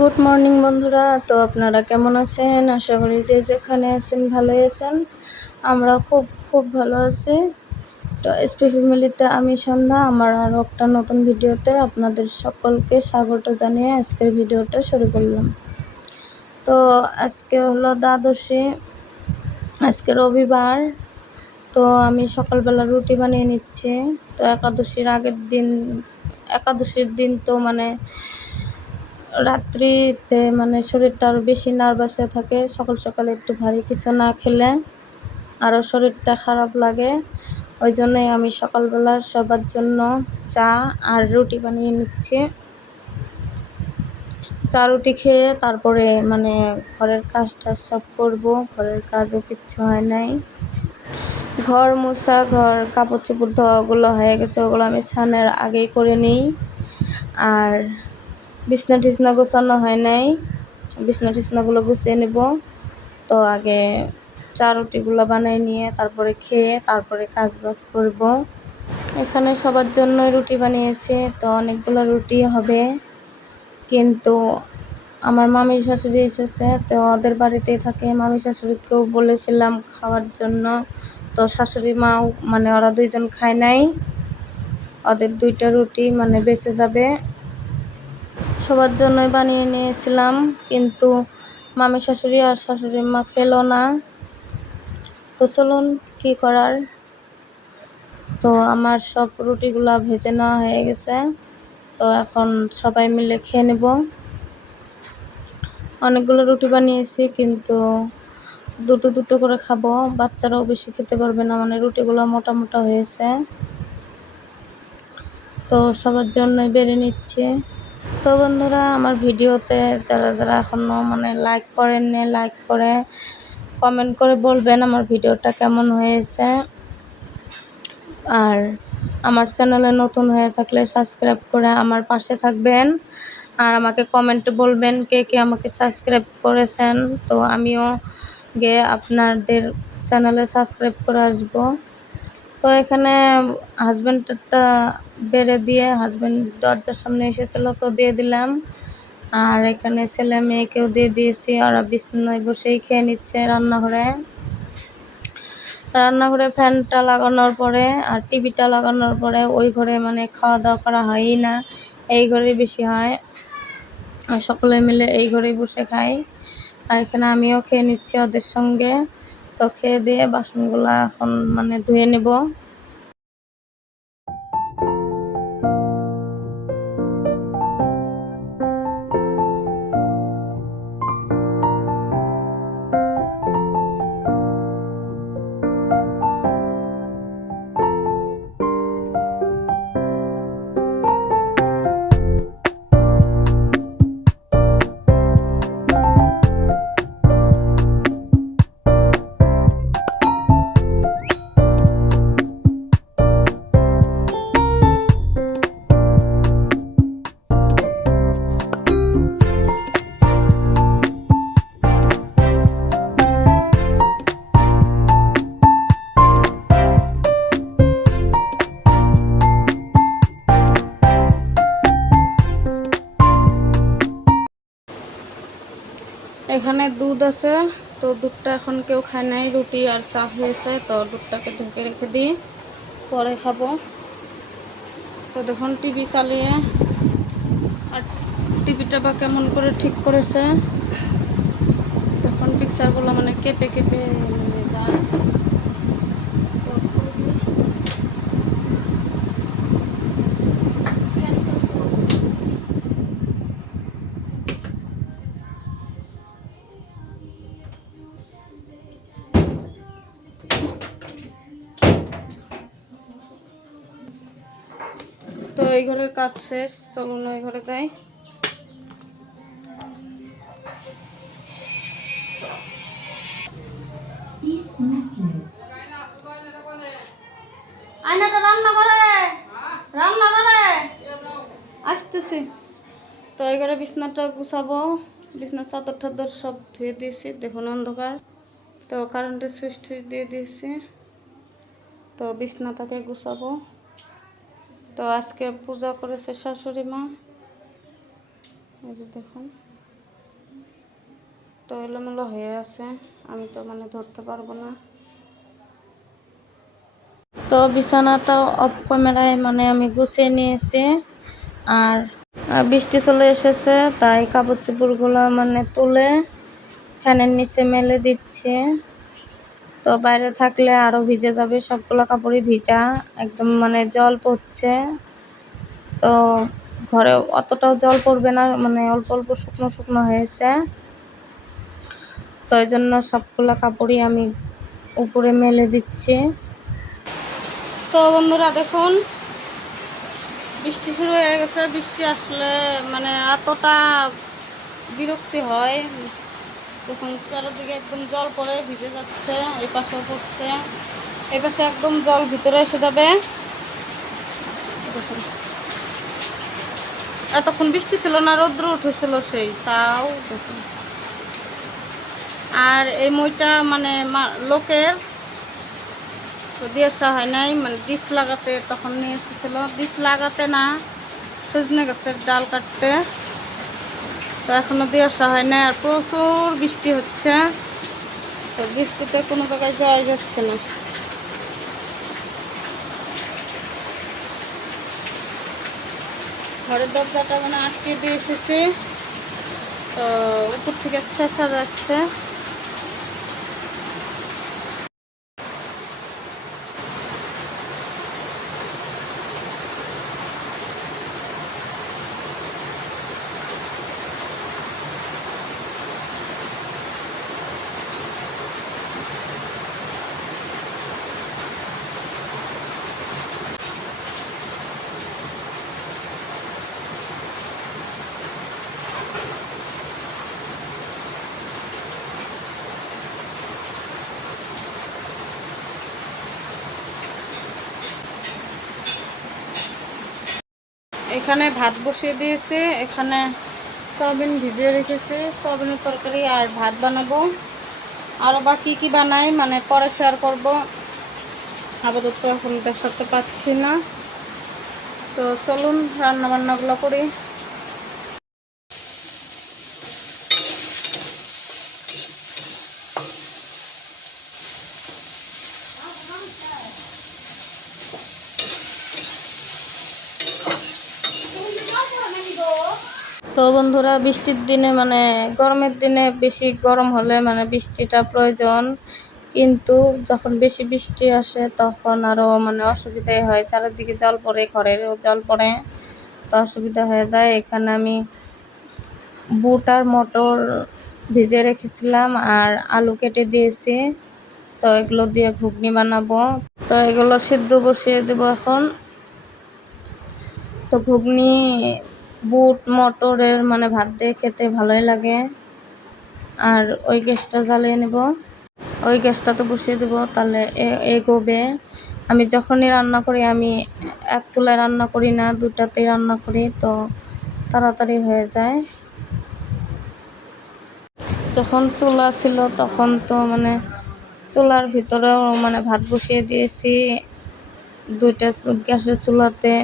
Good morning বন্ধুরা। তো আপনারা কেমন আছেন? আশা করি যে যেখানে আছেন ভালোই আছেন। আমরা খুব খুব ভালো আছি। তো এসপি ফ্যামিলিতে আমি সন্ধ্যা, আমার আরও একটা নতুন ভিডিওতে আপনাদের সকলকে স্বাগত জানিয়ে আজকের ভিডিওটা শুরু করলাম। তো আজকে হলো দ্বাদশী, আজকে রবিবার। তো আমি সকালবেলা রুটি বানিয়ে নিচ্ছি। তো একাদশীর দিন তো মানে রাত্রিতে মানে শরীরটা আরও বেশি নার্ভাস হয়ে থাকে। সকাল সকালে একটু ভারী কিছু না খেলে আরও শরীরটা খারাপ লাগে। ওই জন্যই আমি সকালবেলা সবার জন্য চা আর রুটি বানিয়ে নিচ্ছি। চা রুটি খেয়ে তারপরে মানে ঘরের কাজটা সব করবো। ঘরের কাজও কিচ্ছু হয় নাই। ঘর মোছা, ঘর কাপড় চোপড় ধোয়াগুলো হয়ে গেছে, ওগুলো আমি স্নানের আগেই করে নিই। আর বিছনা টিছনা গোছানো হয় নাই, বিছনা টিছনাগুলো গুছিয়ে নেব। তো আগে চা রুটিগুলো বানিয়ে নিয়ে তারপরে খেয়ে তারপরে কাজ বাজ করব। এখানে সবার জন্যই রুটি বানিয়েছি। তো অনেকগুলো রুটি হবে, কিন্তু আমার মামির শাশুড়ি এসেছে, তো ওদের বাড়িতেই থাকে। মামির শাশুড়িকেও বলেছিলাম খাওয়ার জন্য, তো শাশুড়ি মাও মানে ওরা দুইজন খায় নাই, ওদের 2টা রুটি মানে বেঁচে যাবে। সবার জন্যই বানিয়ে নিয়েছিলাম, কিন্তু মামি শাশুড়ি আর শাশুড়ি মা খেলো না। তো চলুন কি করার। তো আমার সব রুটিগুলা ভেজে নেওয়া হয়ে গেছে। তো এখন সবাই মিলে খেয়ে নেব। অনেকগুলো রুটি বানিয়েছি, কিন্তু দুটো দুটো করে খাবো। বাচ্চারাও বেশি খেতে পারবে না, মানে রুটিগুলো মোটা মোটা হয়েছে। তো সবার জন্যই বেড়ে নিচ্ছি। তো বন্ধুরা, আমার ভিডিওতে যারা যারা এখনও মানে লাইক করেননি, লাইক করে কমেন্ট করে বলবেন আমার ভিডিওটা কেমন হয়েছে। আর আমার চ্যানেলে নতুন হয়ে থাকলে সাবস্ক্রাইব করে আমার পাশে থাকবেন। আর আমাকে কমেন্টে বলবেন কে কে আমাকে সাবস্ক্রাইব করেছেন। তো আমিও গিয়ে আপনাদের চ্যানেলে সাবস্ক্রাইব করে আসবো। তো এখানে হাজব্যান্ডটা বেড়ে দিয়ে, হাজব্যান্ড দরজার সামনে এসেছিলো তো দিয়ে দিলাম। আর এখানে ছেলে মেয়েকেও দিয়ে দিয়েছি, ওরা বিছানায় বসেই খেয়ে নিচ্ছে। রান্নাঘরে ফ্যানটা লাগানোর পরে আর টিভিটা লাগানোর পরে ওই ঘরে মানে খাওয়া দাওয়া করা হয়ই না, এই ঘরেই বেশি হয়। আর সকলে মিলে এই ঘরেই বসে খাই। আর এখানে আমিও খেয়ে নিচ্ছি ওদের সঙ্গে। তো খেয়ে দিয়ে বাসনগুলো এখন মানে ধুয়ে নেব। এখানে দুধ আছে, তো দুধটা এখন কেউ খায় নাই, রুটি আর চা হয়েছে। তো দুধটাকে ঢেকে রেখে দিই, পরে খাবো। তো দেখুন টিভি চালিয়ে, আর টিভিটা বা কেমন করে ঠিক করেছে। তখন পিকচারগুলো মানে কেঁপে কেঁপে যায়। তো এই ঘরের কাজ শেষ, চলুন ওই ঘরে যাই। আয়নাটা রান্না করে আসতেছি। তো এই ঘরে বিছনাটা গুছাবো, বিছনার চাদর টাদর সব ধুয়ে দিয়েছি। দেখুন অন্ধকার, তো কারেন্টের সুইচ টুইচ দিয়ে দিয়েছি। তো বিছনাটাকে গুছাবো। তো আজকে পূজা করেছে শাশুড়ি মা, এই যে দেখুন। তো এলোমেলো হয়ে আছে, আমি তো মানে ধরতে পারবো না। তো বিছানাটাও অফ ক্যামেরায় মানে আমি গুছিয়ে নিয়েছি। আর বৃষ্টি চলে এসেছে, তাই কাপড় চোপড়গুলো মানে তুলে ফ্যানের নিচে মেলে দিচ্ছে। তো বাইরে থাকলে আরও ভিজে যাবে, সবগুলো কাপড়ই ভিজা, একদম মানে জল পড়ছে। তো ঘরে অতটাও জল পড়বে না, মানে অল্প অল্প শুকনো শুকনো হয়েছে। তো এই জন্য সবগুলো কাপড়ই আমি উপরে মেলে দিচ্ছি। তো বন্ধুরা দেখুন, বৃষ্টি শুরু হয়ে গেছে। বৃষ্টি আসলে মানে এতটা বিরক্তি হয়। দেখুন চারিদিকে একদম জল পড়ে ভিজে যাচ্ছে, এই পাশেও পড়ছে, এই পাশে একদম জল ভিতরে এসে যাবে। দেখুন এতক্ষণ বৃষ্টি ছিল না, রৌদ্র উঠেছিল সেই, তাও দেখুন। আর এই মইটা মানে লোকের দিয়ে আসা হয় নাই, মানে ডিশ লাগাতে তখন নিয়ে এসেছিল, ডিশ লাগাতে না, সজনে গাছের ডাল কাটতে। তো এখনো দিয়ে আসা হয় না। আর প্রচুর বৃষ্টি হচ্ছে, তো বৃষ্টিতে কোনো জায়গায় যাওয়া যাচ্ছে না। ঘরের দরজাটা মানে আটকে দিয়ে এসেছি, তো উপর থেকে ছেঁচা যাচ্ছে। এখানে ভাত বসিয়ে দিয়েছি, এখানে সয়াবিন ভিজিয়ে রেখেছি, সয়াবিনের তরকারি আর ভাত বানাবো। আরও বা কী কী বানাই মানে পরে শেয়ার করবো, আপাতত এখন দেখাতে পাচ্ছি না। তো চলুন রান্না বান্নাগুলো করি। তো বন্ধুরা বৃষ্টির দিনে মানে গরমের দিনে বেশি গরম হলে মানে বৃষ্টিটা প্রয়োজন, কিন্তু যখন বেশি বৃষ্টি আসে তখন আরও মানে অসুবিধাই হয়, চারিদিকে জল পড়ে, ঘরেরও জল পড়ে, তো অসুবিধা হয়ে যায়। এখানে আমি বুট আর মটর ভিজে রেখেছিলাম আর আলু কেটে দিয়েছি, তো এগুলো দিয়ে ঘুগনি বানাবো। তো এগুলো সিদ্ধ বসিয়ে দেবো এখন। তো ঘুগনি বুট মটরের মানে ভাত দিয়ে খেতে ভালোই লাগে। আর ওই গ্যাসটা জ্বালিয়ে নেব, ওই গ্যাসটা তো বসিয়ে দেবো, তাহলে এগোবে। আমি যখনই রান্না করি আমি এক চুলায় রান্না করি না, দুটাতেই রান্না করি, তো তাড়াতাড়ি হয়ে যায়। যখন চুলা ছিল তখন তো মানে চুলার ভিতরেও মানে ভাত বসিয়ে দিয়েছি, দুইটা গ্যাসের চুলাতে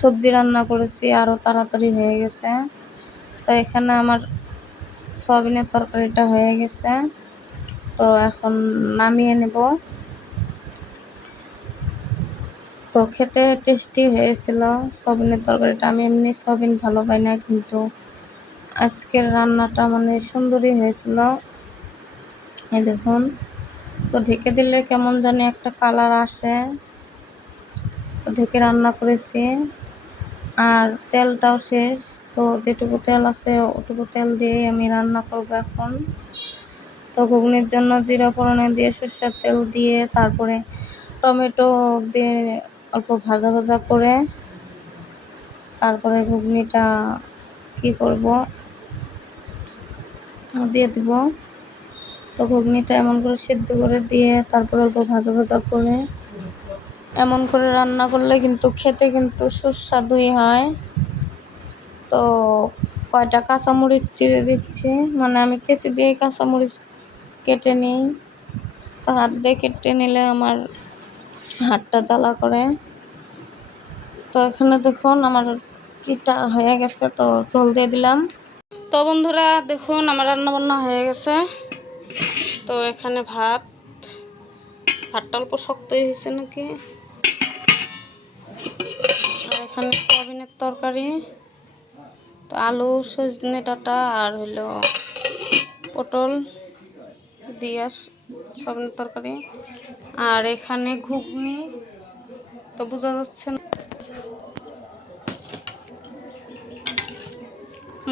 সবজি রান্না করেছি, আরও তাড়াতাড়ি হয়ে গেছে। তো এখানে আমার সয়াবিনের তরকারিটা হয়ে গেছে, তো এখন নামিয়ে নেব। তো খেতে টেস্টি হয়েছিল সয়াবিনের তরকারিটা। আমি এমনি সয়াবিন ভালো পাই না, কিন্তু আজকের রান্নাটা মানে সুন্দরই হয়েছিল। এই দেখুন, তো ঢেকে দিলে কেমন জানি একটা কালার আসে, তো ঢেকে রান্না করেছি। আর তেলটাও শেষ, তো যেটুকু তেল আছে ওটুকু তেল দিয়েই আমি রান্না করব এখন। তো ঘুগনির জন্য জিরা ফোড়নে দিয়ে সরষের তেল দিয়ে তারপরে টমেটো দিয়ে অল্প ভাজা ভাজা করে তারপরে ঘুগনিটা কি করব দিয়ে দিব। তো ঘুগনিটা এমন করে সিদ্ধ করে দিয়ে তারপর অল্প ভাজা ভাজা করে এমন করে রান্না করলে কিন্তু খেতে কিন্তু সুস্বাদুই হয়। তো কয়টা কাঁচামরিচ চিড়ে দিচ্ছি, মানে আমি কেচি দিয়ে কাঁচামরিচ কেটে নিই, তো হাত দিয়ে কেটে নিলে আমার হাতটা জ্বালা করে। তো এখানে দেখুন আমার কিটা হয়ে গেছে, তো জল দিয়ে দিলাম। তো তো বন্ধুরা দেখুন আমার রান্না বান্না হয়ে গেছে। তো এখানে ভাতটা অল্প শক্তই হয়েছে নাকি। আর এখানে সয়াবিনের তরকারি, তো আলু সজনে ডাঁটা আর হলো পটল দিয়া সয়াবিনের তরকারি। আর এখানে ঘুগনি, তো বোঝা যাচ্ছে না,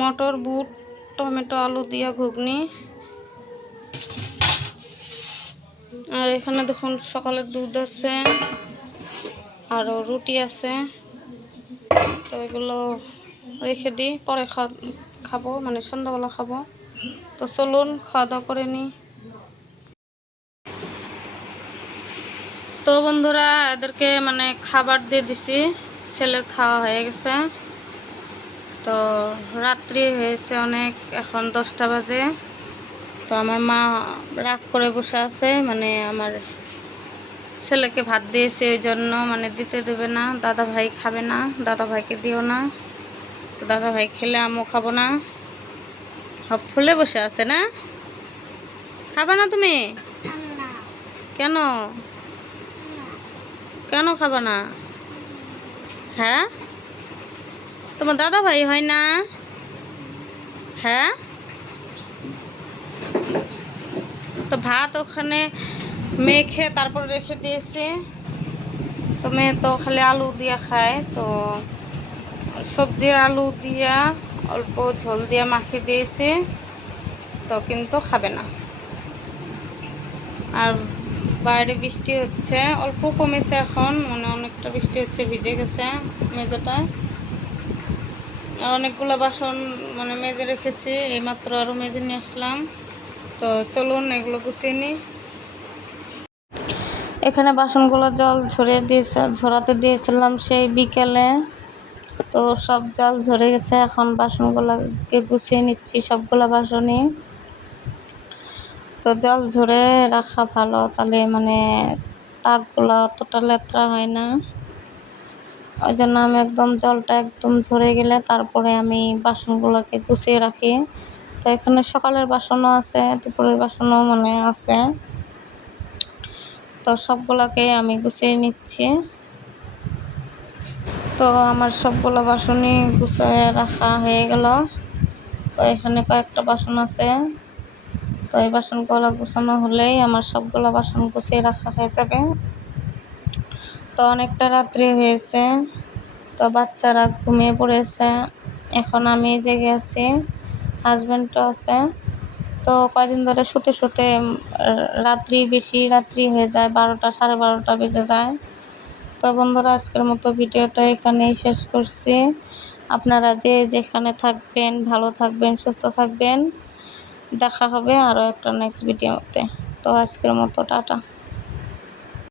মটর বুট টমেটো আলু দিয়া ঘুগনি। আর এখানে দেখুন সকালের দুধ আছে, আরও রুটি আছে। তো এগুলো রেখে দিই, পরে খাবো, মানে সন্ধ্যাবেলা খাবো। তো চলুন খাওয়া দাওয়া করে নিই। তো বন্ধুরা এদেরকে মানে খাবার দিয়ে দিছি, ছেলের খাওয়া হয়ে গেছে। তো রাত্রি হয়েছে অনেক, এখন 10টা বাজে। তো আমার মা রাগ করে বসে আছে, মানে আমার ছেলেকে ভাত দিয়েছে ওই জন্য, মানে দিতে দেবে না। দাদা ভাই খাবে না, দাদা ভাইকে দিও না। তো দাদা ভাই খেলে আমিও খাবো না। সব ফুলে বসে আছে না, খাবে না তুমি? কেন কেন খাবে না? হ্যাঁ, তোমার দাদা ভাই হয় না? হ্যাঁ, তো ভাত ওখানে মেখে তারপর রেখে দিয়েছি। তো মেয়ে তো খালি আলু দিয়া খায়, তো সবজির আলু দিয়া অল্প ঝোল দিয়া মাখিয়ে দিয়েছি, তো কিন্তু খাবে না। আর বাইরে বৃষ্টি হচ্ছে, অল্প কমেছে এখন, মানে অনেকটা বৃষ্টি হচ্ছে, ভিজে গেছে মেঝেটায়। আর অনেকগুলো বাসন মানে মেজে রেখেছি, এইমাত্র আরও মেজে নিয়ে আসলাম। তো চলুন এগুলো গুছিয়ে নিই। এখানে বাসনগুলো জল ঝরাতে দিয়েছিলাম সেই বিকেলে। তো সব জল ঝরে গেছে, এখন বাসনগুলোকে গুছিয়ে নিচ্ছি, সবগুলো বাসনই। তো জল ঝরে রাখা ভালো, তাহলে মানে তাকগুলো অতটা লেত্রা হয় না। ওই জন্য আমি একদম জলটা একদম ঝরে গেলে তারপরে আমি বাসনগুলোকে গুছিয়ে রাখি। তো এখানে সকালের বাসনও আছে, দুপুরের বাসনও মানে আছে। তো সবগুলোকে আমি গুছিয়ে নিচ্ছি। তো আমার সবগুলো বাসনই গুছিয়ে রাখা হয়ে গেল। তো এখানে কয়েকটা বাসন আছে, তো এই বাসনগুলো গুছানো হলেই আমার সবগুলো বাসন গুছিয়ে রাখা হয়ে যাবে। তো অনেকটা রাত্রি হয়েছে, তো বাচ্চারা ঘুমিয়ে পড়েছে, এখন আমি জেগে আছি, হাজব্যান্ডও আছে। তো কয়দিন ধরে শুতে শুতে বেশি রাত্রি হয়ে যায়, 12টা 12:30 বেজে যায়। তো বন্ধুরা আজকের মতো ভিডিওটা এখানেই শেষ করছি। আপনারা যে যেখানে থাকবেন ভালো থাকবেন, সুস্থ থাকবেন। দেখা হবে আরও একটা নেক্সট ভিডিওতে। তো আজকের মতো টাটা।